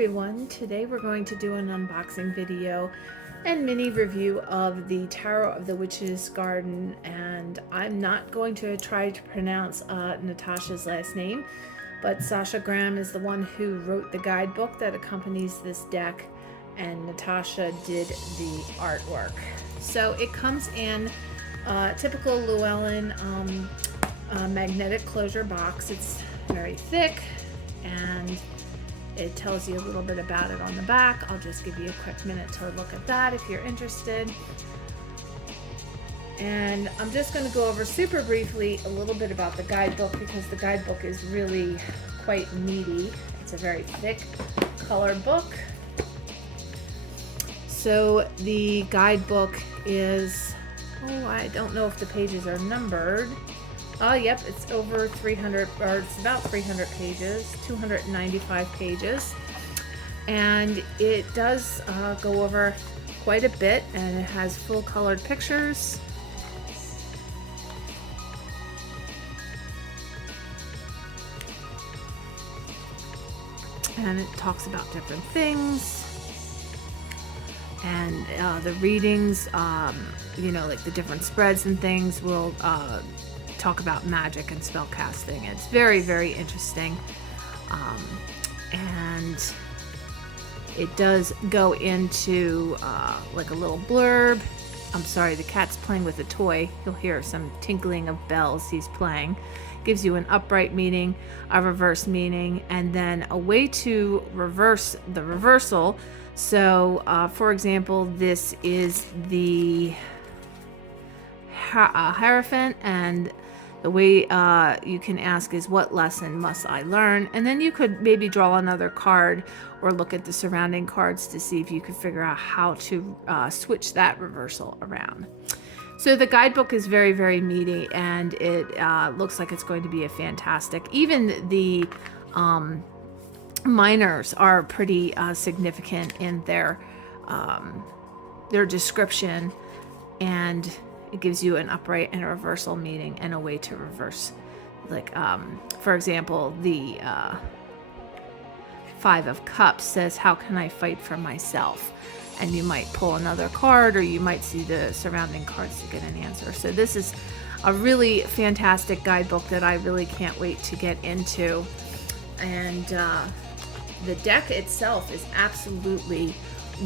everyone, today we're going to do an unboxing video and mini review of the Tarot of the Witch's Garden, and I'm not going to try to pronounce Natasha's last name, but Sasha Graham is the one who wrote the guidebook that accompanies this deck, and Natasha did the artwork. So it comes in typical Llewellyn magnetic closure box. It's very thick and it tells you a little bit about it on the back. I'll just give you a quick minute to look at that if you're interested. And I'm just going to go over super briefly a little bit about the guidebook because the guidebook is really quite meaty. It's a very thick colored book. So the guidebook is, I don't know if the pages are numbered. Yep, it's over 300, or it's about 300 pages, 295 pages. And it does go over quite a bit, and it has full colored pictures. And it talks about different things. And the readings, like the different spreads and things will talk about magic and spell casting. It's very, very interesting. And it does go into like a little blurb. I'm sorry, the cat's playing with a toy. You'll hear some tinkling of bells he's playing. Gives you an upright meaning, a reverse meaning, and then a way to reverse the reversal. So, for example, this is the Hierophant, and the way you can ask is, what lesson must I learn? And then you could maybe draw another card or look at the surrounding cards to see if you could figure out how to switch that reversal around. So the guidebook is very, very meaty, and it looks like it's going to be a fantastic. Even the minors are pretty significant in their description, and it gives you an upright and a reversal meaning and a way to reverse. Like, for example, the Five of Cups says, how can I fight for myself? And you might pull another card, or you might see the surrounding cards to get an answer. So this is a really fantastic guidebook that I really can't wait to get into. And the deck itself is absolutely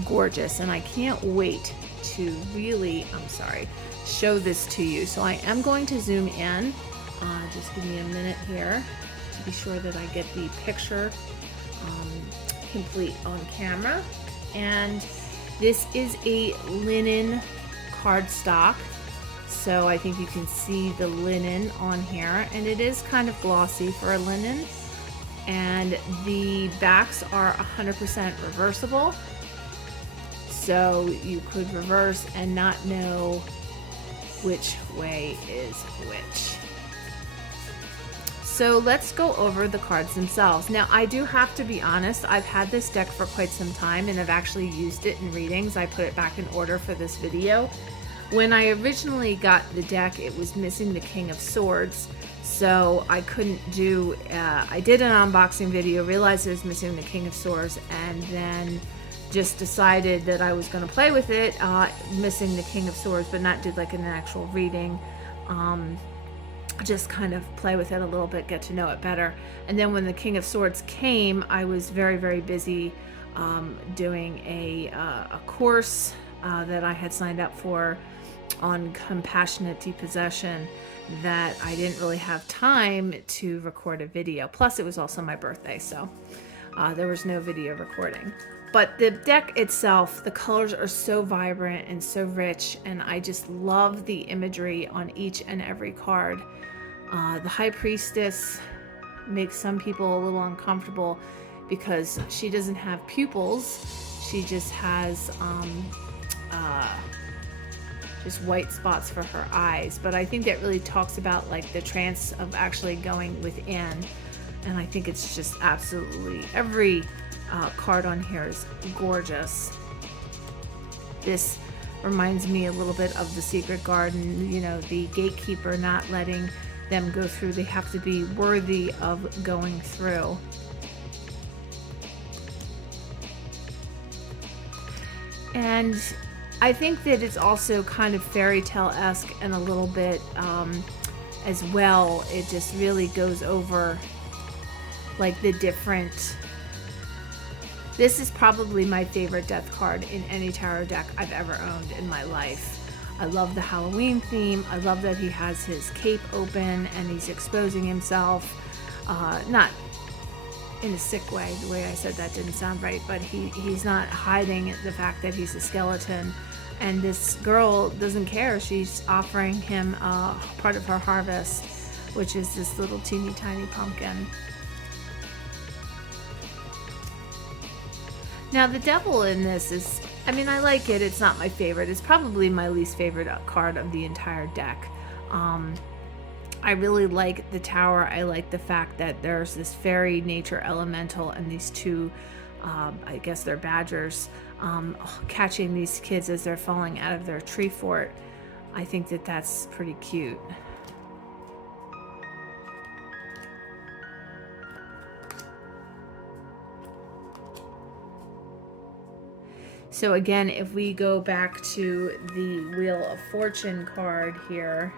gorgeous, and I can't wait to really, show this to you. So I am going to zoom in. Just give me a minute here to be sure that I get the picture complete on camera. And this is a linen cardstock, so I think you can see the linen on here, and it is kind of glossy for a linen. And the backs are 100% reversible, so you could reverse and not know which way is which. So let's go over the cards themselves. Now, I do have to be honest, I've had this deck for quite some time, and I've actually used it in readings. I put it back in order for this video. When I originally got the deck, it was missing the King of Swords, so I couldn't do, I did an unboxing video, realized it was missing the King of Swords, and then just decided that I was going to play with it, missing the King of Swords, but not do like an actual reading. Just kind of play with it a little bit, get to know it better. And then when the King of Swords came, I was very, very busy doing a course that I had signed up for on compassionate depossession, that I didn't really have time to record a video. Plus it was also my birthday, so there was no video recording. But the deck itself, the colors are so vibrant and so rich, and I just love the imagery on each and every card. The High Priestess makes some people a little uncomfortable because she doesn't have pupils. She just has just white spots for her eyes. But I think that really talks about like the trance of actually going within. And I think it's just absolutely, every card on here is gorgeous. This reminds me a little bit of the Secret Garden, the gatekeeper not letting them go through. They have to be worthy of going through. And I think that it's also kind of fairy tale-esque and a little bit as well. It just really goes over like the different. This is probably my favorite death card in any tarot deck I've ever owned in my life. I love the Halloween theme. I love that he has his cape open and he's exposing himself. Not in a sick way. The way I said that didn't sound right, but he's not hiding the fact that he's a skeleton. And this girl doesn't care. She's offering him part of her harvest, which is this little teeny tiny pumpkin. Now the devil in this is, I mean, I like it. It's not my favorite. It's probably my least favorite card of the entire deck. I really like the tower. I like the fact that there's this fairy nature elemental and these two, I guess they're badgers, catching these kids as they're falling out of their tree fort. I think that that's pretty cute. So again, if we go back to the Wheel of Fortune card here,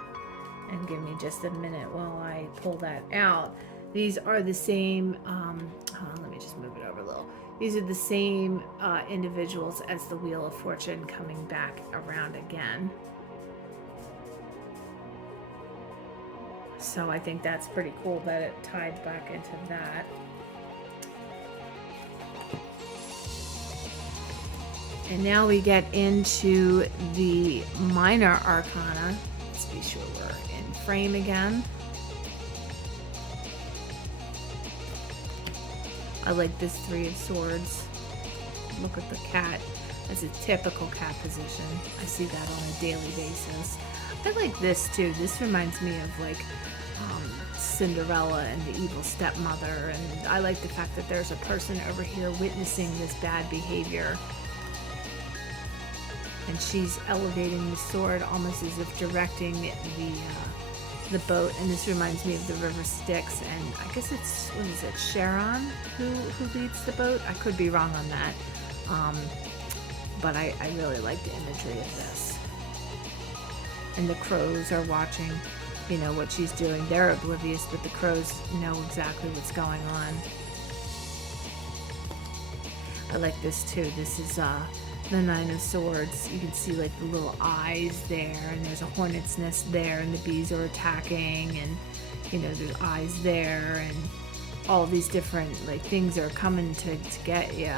and give me just a minute while I pull that out. These are the same, hold on, let me just move it over a little. These are the same individuals as the Wheel of Fortune coming back around again. So I think that's pretty cool that it tied back into that. And now we get into the minor arcana. Let's be sure we're in frame again. I like this Three of Swords. Look at the cat. That's a typical cat position. I see that on a daily basis. I like this too. This reminds me of like Cinderella and the evil stepmother. And I like the fact that there's a person over here witnessing this bad behavior. And she's elevating the sword almost as if directing the boat. And this reminds me of the River Styx. And I guess it's, what is it, Charon who leads the boat? I could be wrong on that. But I really like the imagery of this. And the crows are watching, you know, what she's doing. They're oblivious, but the crows know exactly what's going on. I like this too. This is the Nine of Swords. You can see like the little eyes there, and there's a hornet's nest there, and the bees are attacking, and you know, there's eyes there, and all these different like things are coming to get you.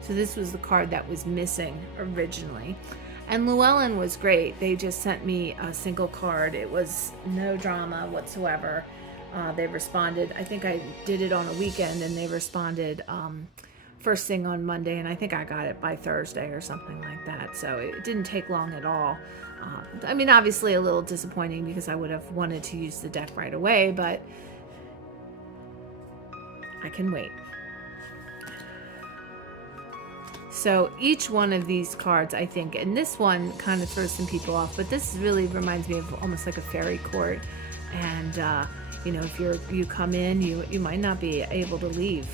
So this was the card that was missing originally. And Llewellyn was great. They just sent me a single card. It was no drama whatsoever. They responded. I think I did it on a weekend, and they responded first thing on Monday, and I think I got it by Thursday or something like that. So it didn't take long at all. I mean, obviously a little disappointing because I would have wanted to use the deck right away, but I can wait. So each one of these cards, I think, and this one kind of throws some people off, but this really reminds me of almost like a fairy court. And, you know, if you come in, you might not be able to leave.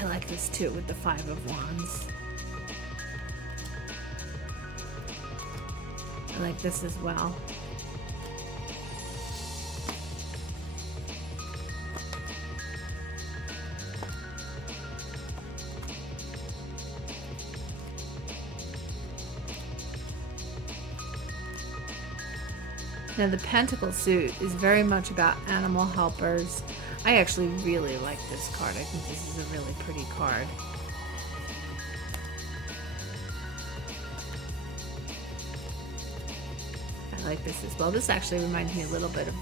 I like this too with the Five of Wands. I like this as well. Now the Pentacle suit is very much about animal helpers. I actually really like this card. I think this is a really pretty card. I like this as well. This actually reminds me a little bit of,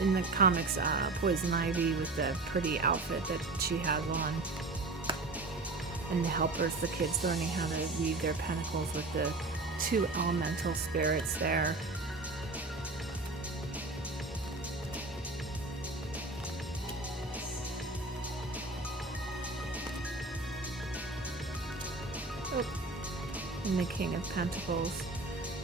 in the comics, Poison Ivy with the pretty outfit that she has on. And the helpers, the kids learning how to weave their pentacles with the two elemental spirits there. And the King of Pentacles.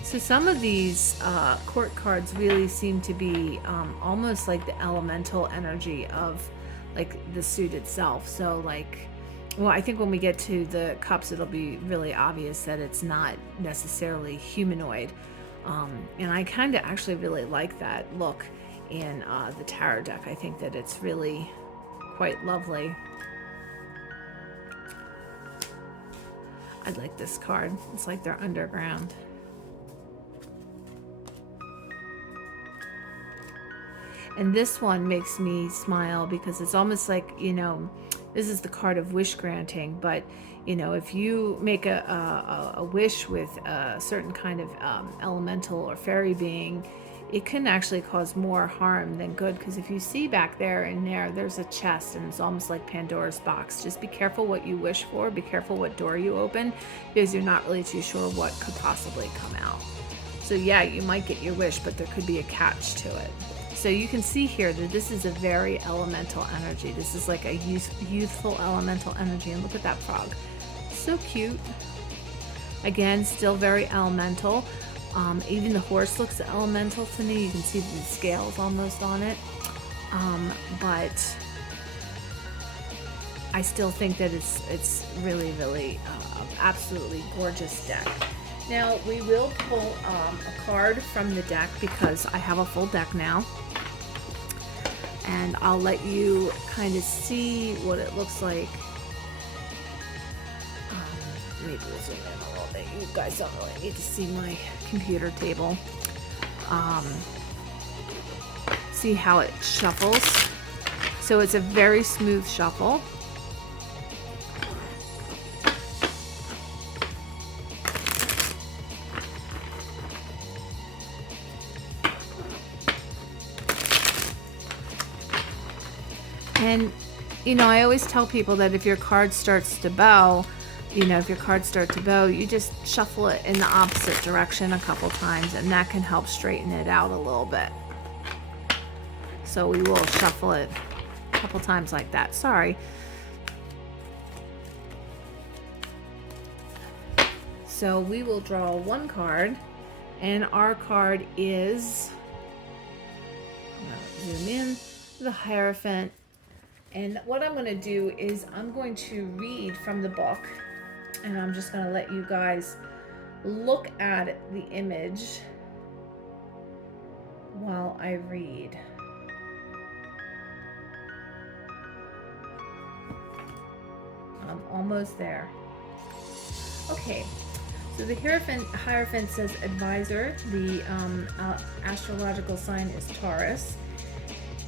So some of these court cards really seem to be almost like the elemental energy of like the suit itself. So like, well, I think when we get to the cups, it'll be really obvious that it's not necessarily humanoid. And I kind of actually really like that look in the tarot deck. I think that it's really quite lovely. I like this card. It's like they're underground. And this one makes me smile because it's almost like, you know, this is the card of wish granting, but you know, if you make a wish with a certain kind of elemental or fairy being, it can actually cause more harm than good. Because if you see back there and there's a chest, and it's almost like Pandora's box. Just be careful what you wish for. Be careful what door you open, because you're not really too sure what could possibly come out. So yeah, you might get your wish, but there could be a catch to it. So you can see here that this is a very elemental energy. This is like a youthful elemental energy. And look at that frog. So cute. Again, still very elemental. Even the horse looks elemental to me. You can see the scales almost on it. But I still think that it's really, really absolutely gorgeous deck. Now we will pull a card from the deck because I have a full deck now. And I'll let you kind of see what it looks like. Maybe we'll zoom in a little bit. You guys don't really need to see my computer table. See how it shuffles. So it's a very smooth shuffle. And, you know, I always tell people that if your card starts to bow, you know, if your cards start to bow, you just shuffle it in the opposite direction a couple times, and that can help straighten it out a little bit. So we will shuffle it a couple times like that. Sorry. So we will draw one card, and our card is, I'm going to zoom in, the Hierophant. And what I'm going to do is I'm going to read from the book, and I'm just going to let you guys look at the image while I read. I'm almost there. Okay, so the Hierophant says advisor. The astrological sign is Taurus.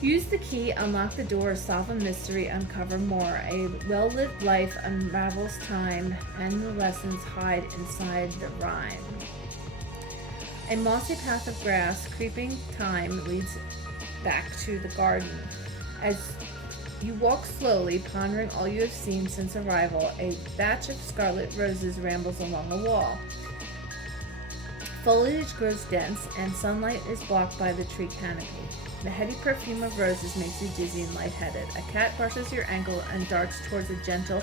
Use the key, unlock the door, solve a mystery, uncover more. A well-lived life unravels time, and the lessons hide inside the rhyme. A mossy path of grass, creeping time, leads back to the garden. As you walk slowly, pondering all you have seen since arrival, a batch of scarlet roses rambles along a wall. Foliage grows dense, and sunlight is blocked by the tree canopy. The heady perfume of roses makes you dizzy and lightheaded. A cat brushes your ankle and darts towards a gentle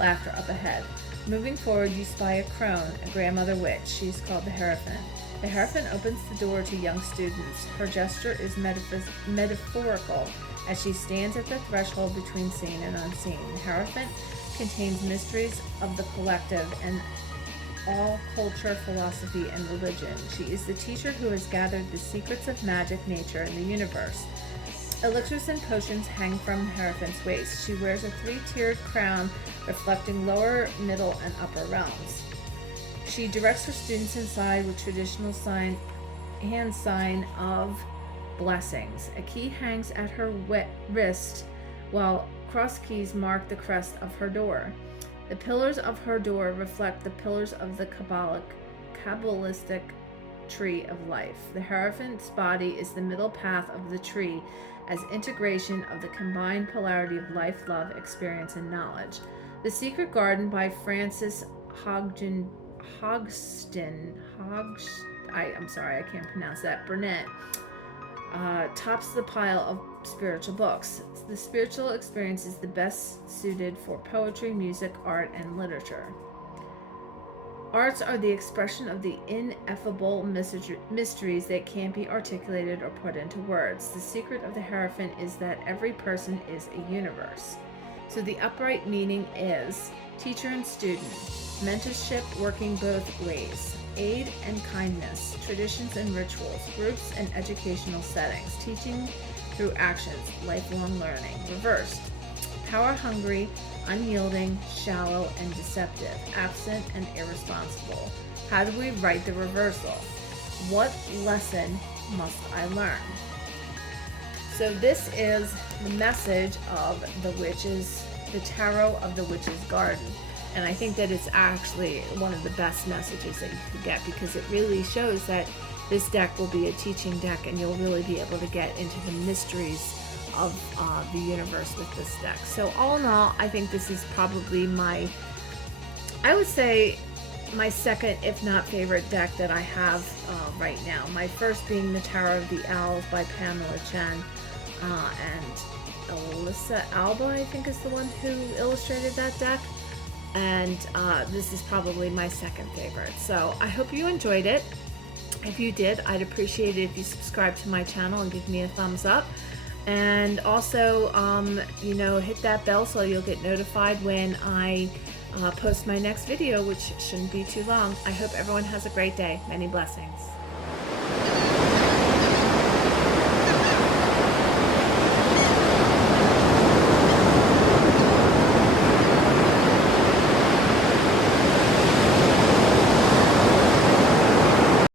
laughter up ahead. Moving forward, you spy a crone, a grandmother witch. She is called the Hierophant. The Hierophant opens the door to young students. Her gesture is metaphorical as she stands at the threshold between seen and unseen. The Hierophant contains mysteries of the collective and all culture, philosophy, and religion. She is the teacher who has gathered the secrets of magic, nature, and the universe. Elixirs and potions hang from the Hierophant's waist. She wears a three-tiered crown reflecting lower, middle, and upper realms. She directs her students inside with traditional hand sign of blessings. A key hangs at her wrist, while cross keys mark the crest of her door. The pillars of her door reflect the pillars of the Kabbalistic tree of life. The Hierophant's body is the middle path of the tree as integration of the combined polarity of life, love, experience, and knowledge. The Secret Garden by Frances Hogston, I'm sorry, I can't pronounce that, Burnett, tops the pile of spiritual books. The spiritual experience is the best suited for poetry, music, art, and literature. Arts are the expression of the ineffable mysteries that can't be articulated or put into words. The secret of the Hierophant is that every person is a universe. So the upright meaning is teacher and student, mentorship working both ways, aid and kindness, traditions and rituals, groups and educational settings, teaching through actions, lifelong learning. Reversed, power hungry, unyielding, shallow, and deceptive, absent and irresponsible. How do we write the reversal? What lesson must I learn? So this is the message of the tarot of the witch's garden. And I think that it's actually one of the best messages that you could get, because it really shows that this deck will be a teaching deck, and you'll really be able to get into the mysteries of the universe with this deck. So all in all, I think this is probably I would say my second, if not favorite deck that I have right now. My first being the Tarot of the Owls by Pamela Chen, and Alyssa Alba, I think, is the one who illustrated that deck. And this is probably my second favorite. So I hope you enjoyed it. If you did, I'd appreciate it if you subscribe to my channel and give me a thumbs up. And also, hit that bell so you'll get notified when I post my next video, which shouldn't be too long. I hope everyone has a great day. Many blessings.